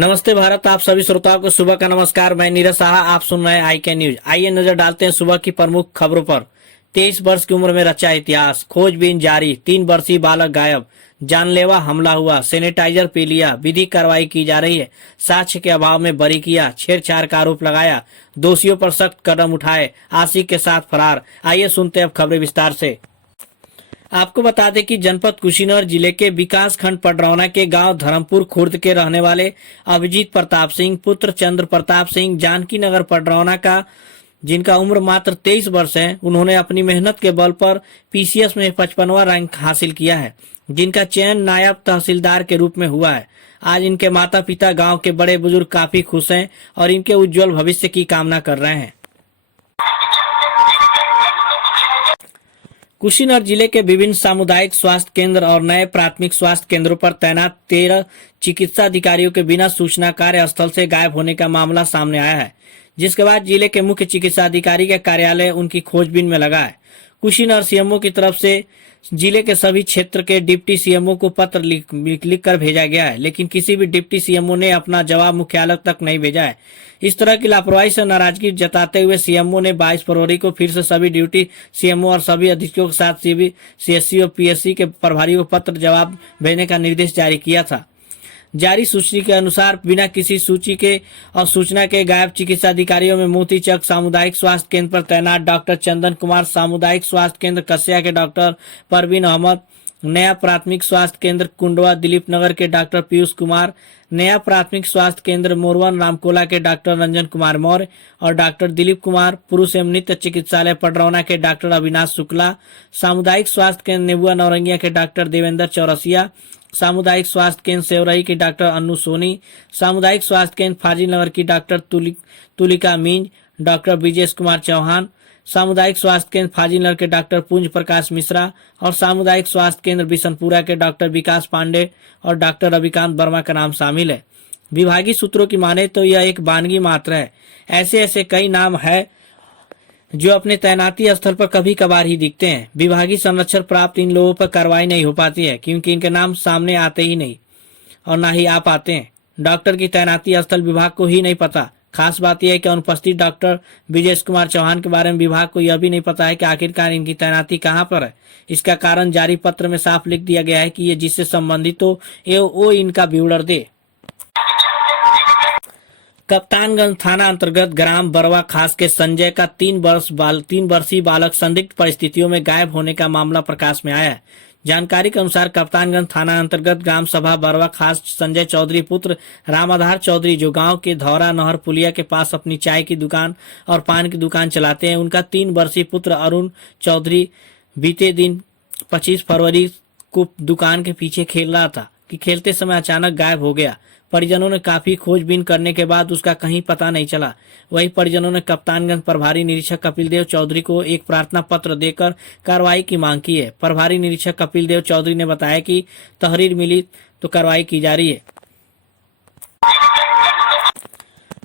नमस्ते भारत। आप सभी श्रोताओं को सुबह का नमस्कार। मैं नीरज साहा, आप सुन रहे हैं आई के न्यूज। आइए नजर डालते हैं सुबह की प्रमुख खबरों पर। 23 वर्ष की उम्र में रचा इतिहास, खोजबीन जारी, 3 वर्षीय बालक गायब, जानलेवा हमला हुआ, सैनिटाइजर पी लिया, विधिक कार्रवाई की जा रही है, साक्ष्य के अभाव में बरी किया, छेड़छाड़ का आरोप लगाया, दोषियों पर सख्त कदम उठाए, आशिक के साथ फरार। आइए सुनते हैं अब खबरें विस्तार से। आपको बता दें कि जनपद कुशीनगर जिले के विकास खंड पडरौना के गांव धर्मपुर खुर्द के रहने वाले अभिजीत प्रताप सिंह पुत्र चंद्र प्रताप सिंह जानकी नगर पडरौना का, जिनका उम्र मात्र 23 वर्ष है, उन्होंने अपनी मेहनत के बल पर पीसीएस में 55वां रैंक हासिल किया है, जिनका चयन नायब तहसीलदार के रूप में हुआ है। आज इनके माता पिता, गाँव के बड़े बुजुर्ग काफी खुश हैं और इनके उज्जवल भविष्य की कामना कर रहे हैं। कुशीनगर जिले के विभिन्न सामुदायिक स्वास्थ्य केंद्र और नए प्राथमिक स्वास्थ्य केंद्रों पर तैनात 13 चिकित्सा अधिकारियों के बिना सूचना कार्यस्थल से गायब होने का मामला सामने आया है, जिसके बाद जिले के मुख्य चिकित्सा अधिकारी का कार्यालय उनकी खोजबीन में लगा है। कुशीनगर सीएमओ की तरफ से जिले के सभी क्षेत्र के डिप्टी सीएमओ को पत्र लिख कर भेजा गया है, लेकिन किसी भी डिप्टी सीएमओ ने अपना जवाब मुख्यालय तक नहीं भेजा है। इस तरह की लापरवाही से नाराजगी जताते हुए सीएमओ ने 22 फरवरी को फिर से सभी ड्यूटी सीएमओ और सभी अधीक्षकों के साथ सीएससी और पीएससी के प्रभारियों को पत्र जवाब भेजने का निर्देश जारी किया था। जारी सूची के अनुसार बिना किसी सूची के और सूचना के गायब चिकित्सा अधिकारियों में मोतीचक सामुदायिक स्वास्थ्य केंद्र पर तैनात डॉक्टर चंदन कुमार, सामुदायिक स्वास्थ्य केंद्र कस्या के डॉक्टर परवीन अहमद, नया प्राथमिक स्वास्थ्य केंद्र कुंडवा दिलीप नगर के डॉक्टर पीयूष कुमार, नया प्राथमिक स्वास्थ्य केंद्र मोरवन रामकोला के डॉक्टर रंजन कुमार मौर्य और डॉक्टर दिलीप कुमार, पुरुष एवं नित्य चिकित्सालय पडरौना के डॉक्टर अविनाश शुक्ला, सामुदायिक स्वास्थ्य केंद्र नेबुआ नौरंगिया के डॉक्टर देवेंद्र चौरसिया, सामुदायिक स्वास्थ्य केंद्र सेवरही की डॉक्टर अन्नू सोनी, सामुदायिक स्वास्थ्य केंद्र फाजिल नगर की डॉक्टर तुलिका मींज, डॉक्टर ब्रिजेश कुमार चौहान, सामुदायिक स्वास्थ्य केंद्र फाजिल नगर के डॉक्टर पुंज प्रकाश मिश्रा और सामुदायिक स्वास्थ्य केंद्र बिशनपुरा के डॉक्टर विकास पांडे और डॉक्टर रविकांत वर्मा का नाम शामिल है। विभागीय सूत्रों की माने तो यह एक वानगी मात्र है। ऐसे ऐसे कई नाम है जो अपने तैनाती स्थल पर कभी कभार ही दिखते हैं। विभागीय संरक्षण प्राप्त इन लोगों पर कार्रवाई नहीं हो पाती है, क्योंकि इनके नाम सामने आते ही नहीं और ना ही आ पाते हैं। डॉक्टर की तैनाती स्थल विभाग को ही नहीं पता। खास बात यह है कि अनुपस्थित डॉक्टर ब्रिजेश कुमार चौहान के बारे में विभाग को यह भी नहीं पता है कि आखिरकार इनकी तैनाती कहाँ पर है। इसका कारण जारी पत्र में साफ लिख दिया गया है कि ये जिससे संबंधित हो वो इनका ब्यौरा दे। कप्तानगंज थाना अंतर्गत ग्राम बरवा खास के संजय का 3 वर्षीय बालक संदिग्ध परिस्थितियों में गायब होने का मामला प्रकाश में आया है। जानकारी के अनुसार कप्तानगंज थाना अंतर्गत ग्राम सभा बरवा खास संजय चौधरी पुत्र रामाधार चौधरी, जो गांव के धौरा नहर पुलिया के पास अपनी चाय की दुकान और पान की दुकान चलाते हैं, उनका 3 वर्षीय पुत्र अरुण चौधरी बीते दिन 25 फरवरी को दुकान के पीछे खेल रहा था कि खेलते समय अचानक गायब हो गया। परिजनों ने काफी खोजबीन करने के बाद उसका कहीं पता नहीं चला। वहीं परिजनों ने कप्तानगंज प्रभारी निरीक्षक कपिल देव चौधरी को एक प्रार्थना पत्र देकर कार्रवाई की मांग की है। प्रभारी निरीक्षक कपिल देव चौधरी ने बताया कि तहरीर मिली तो कार्रवाई की जा रही है।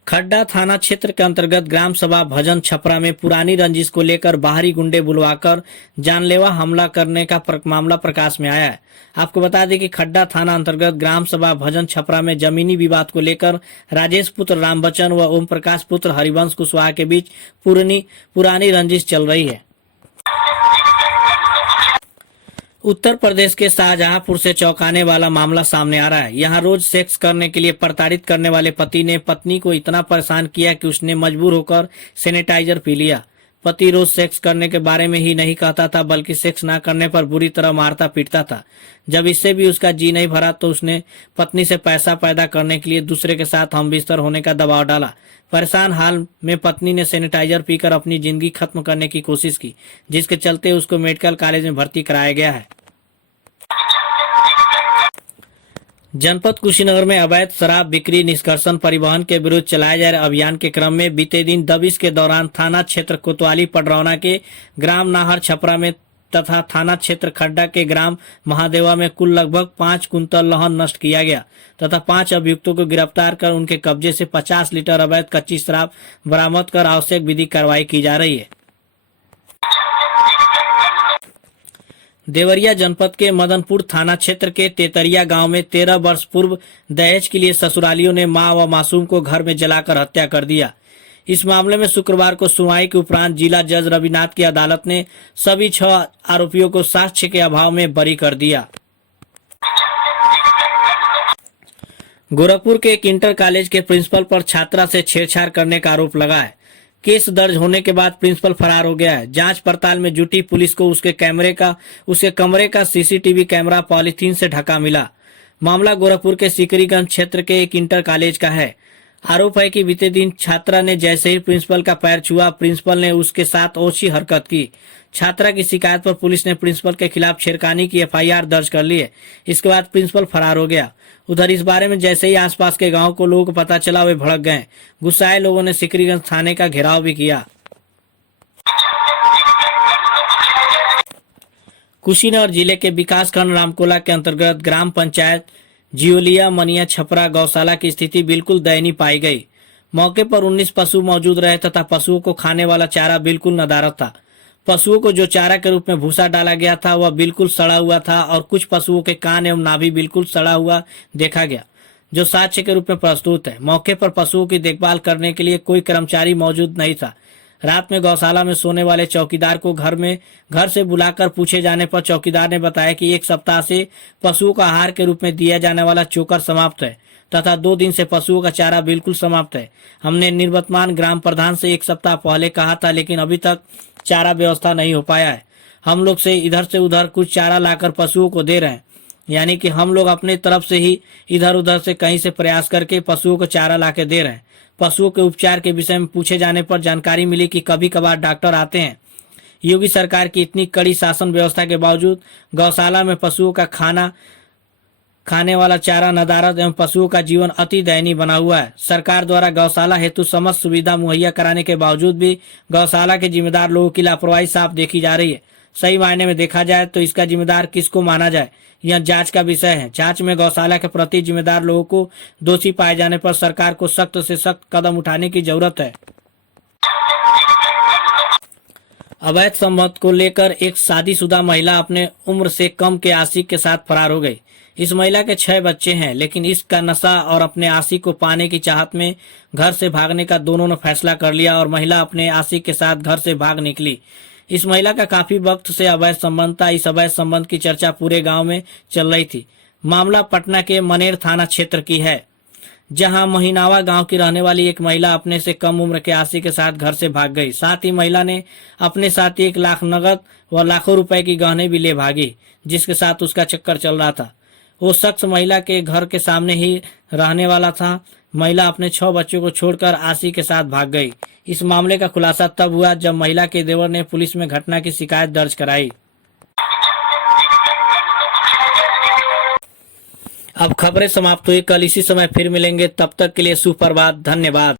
खड्डा थाना क्षेत्र के अंतर्गत ग्राम सभा भजन छपरा में पुरानी रंजिश को लेकर बाहरी गुंडे बुलवाकर जानलेवा हमला करने का मामला प्रकाश में आया है। आपको बता दें कि खड्डा थाना अंतर्गत ग्राम सभा भजन छपरा में जमीनी विवाद को लेकर राजेश पुत्र रामबच्चन व ओम प्रकाश पुत्र हरिवंश कुशवाहा के बीच पुरानी रंजिश चल रही है। उत्तर प्रदेश के शाहजहांपुर से चौंकाने वाला मामला सामने आ रहा है। यहाँ रोज सेक्स करने के लिए प्रताड़ित करने वाले पति ने पत्नी को इतना परेशान किया कि उसने मजबूर होकर सैनिटाइजर पी लिया। पति रोज सेक्स करने के बारे में ही नहीं कहता था, बल्कि सेक्स ना करने पर बुरी तरह मारता पीटता था। जब इससे भी उसका जी नहीं भरा तो उसने पत्नी से पैसा पैदा करने के लिए दूसरे के साथ हमबिस्तर होने का दबाव डाला। परेशान हाल में पत्नी ने सैनिटाइजर पीकर अपनी जिंदगी खत्म करने की कोशिश की, जिसके चलते उसको मेडिकल कॉलेज में भर्ती कराया गया है। जनपद कुशीनगर में अवैध शराब बिक्री निष्कर्षण परिवहन के विरुद्ध चलाए जा रहे अभियान के क्रम में बीते दिन दबिश के दौरान थाना क्षेत्र कोतवाली पडरौना के ग्राम नाहर छपरा में तथा थाना क्षेत्र खड्डा के ग्राम महादेवा में कुल लगभग 5 कुंतल लहन नष्ट किया गया तथा 5 अभियुक्तों को गिरफ्तार कर उनके कब्जे से 50 लीटर अवैध कच्ची शराब बरामद कर आवश्यक विधिक कार्रवाई की जा रही है। देवरिया जनपद के मदनपुर थाना क्षेत्र के तेतरिया गांव में 13 वर्ष पूर्व दहेज के लिए ससुरालियों ने मां व मासूम को घर में जलाकर हत्या कर दिया। इस मामले में शुक्रवार को सुनवाई के उपरांत जिला जज रविनाथ की अदालत ने सभी 6 आरोपियों को साक्ष्य के अभाव में बरी कर दिया। गोरखपुर के एक इंटर कॉलेज के प्रिंसिपल पर छात्रा से छेड़छाड़ करने का आरोप लगा है। केस दर्ज होने के बाद प्रिंसिपल फरार हो गया है। जांच पड़ताल में जुटी पुलिस को उसके कमरे का सीसीटीवी कैमरा पॉलीथीन से ढका मिला। मामला गोरखपुर के सिकरीगंज क्षेत्र के एक इंटर कॉलेज का है। आरोप है कि बीते दिन छात्रा ने जैसे ही प्रिंसिपल का पैर छुआ, प्रिंसिपल ने उसके साथ ओछी हरकत की। छात्रा की शिकायत पर पुलिस ने प्रिंसिपल के खिलाफ छेड़खानी की एफआईआर दर्ज कर ली है। इसके बाद प्रिंसिपल फरार हो गया। उधर इस बारे में जैसे ही आसपास के गांव को लोगों को पता चला, वे भड़क गए। गुस्साए लोगों ने सिकरीगंज थाने का घेराव भी किया। कुशीनगर जिले के विकासखंड रामकोला के अंतर्गत ग्राम पंचायत जियोलिया मनिया छपरा गौशाला की स्थिति बिल्कुल दयनीय पाई गई। मौके पर 19 पशु मौजूद रहे तथा पशुओं को खाने वाला चारा बिल्कुल नदारद था। पशुओं को जो चारा के रूप में भूसा डाला गया था वह बिल्कुल सड़ा हुआ था और कुछ पशुओं के कान एवं नाभि बिल्कुल सड़ा हुआ देखा गया, जो साक्ष्य के रूप में प्रस्तुत है। मौके पर पशुओं की देखभाल करने के लिए कोई कर्मचारी मौजूद नहीं था। रात में गौशाला में सोने वाले चौकीदार को घर से बुलाकर पूछे जाने पर चौकीदार ने बताया कि 1 सप्ताह से पशुओं का आहार के रूप में दिया जाने वाला चोकर समाप्त है तथा 2 दिन से पशुओं का चारा बिल्कुल समाप्त है। हमने निवर्तमान ग्राम प्रधान से 1 सप्ताह पहले कहा था, लेकिन अभी तक चारा व्यवस्था नहीं हो पाया है। हम लोग से उधर कुछ चारा लाकर पशुओं को दे रहे हैं, यानी कि हम लोग अपने तरफ से ही इधर उधर से कहीं से प्रयास करके पशुओं को चारा लाके दे रहे हैं। पशुओं के उपचार के विषय में पूछे जाने पर जानकारी मिली कि कभी कभार डॉक्टर आते हैं। योगी सरकार की इतनी कड़ी शासन व्यवस्था के बावजूद गौशाला में पशुओं का खाने वाला चारा नदारद एवं पशुओं का जीवन अति दयनीय बना हुआ है। सरकार द्वारा गौशाला हेतु समस्त सुविधा मुहैया कराने के बावजूद भी गौशाला के जिम्मेदार लोगों की लापरवाही साफ देखी जा रही है। सही मायने में देखा जाए तो इसका जिम्मेदार किसको माना जाए, यह जांच का विषय है। जांच में गौशाला के प्रति जिम्मेदार लोगों को दोषी पाए जाने पर सरकार को सख्त से सख्त कदम उठाने की जरूरत है। अवैध संबंध को लेकर एक शादीशुदा महिला अपने उम्र से कम के आशिक के साथ फरार हो गई। इस महिला के 6 बच्चे हैं, लेकिन इसका नशा और अपने आशिक को पाने की चाहत में घर से भागने का दोनों ने फैसला कर लिया और महिला अपने आशिक के साथ घर से भाग निकली। इस महिला का काफी वक्त से अवैध संबंध था। इस अवैध संबंध की चर्चा पूरे गांव में चल रही थी। मामला पटना के मनेर थाना क्षेत्र की है, जहां महीनावा गांव की रहने वाली एक महिला अपने से कम उम्र के आशिक के साथ घर से भाग गई। साथ ही महिला ने अपने साथ 1 लाख नगद व लाखों रुपए की गहने भी ले भागी, जिसके साथ उसका चक्कर चल रहा था। वो शख्स महिला के घर के सामने ही रहने वाला था। महिला अपने 6 बच्चों को छोड़कर आशिक के साथ भाग गई। इस मामले का खुलासा तब हुआ जब महिला के देवर ने पुलिस में घटना की शिकायत दर्ज कराई। अब खबरें समाप्त हुई। कल इसी समय फिर मिलेंगे, तब तक के लिए सुप्रभात। धन्यवाद।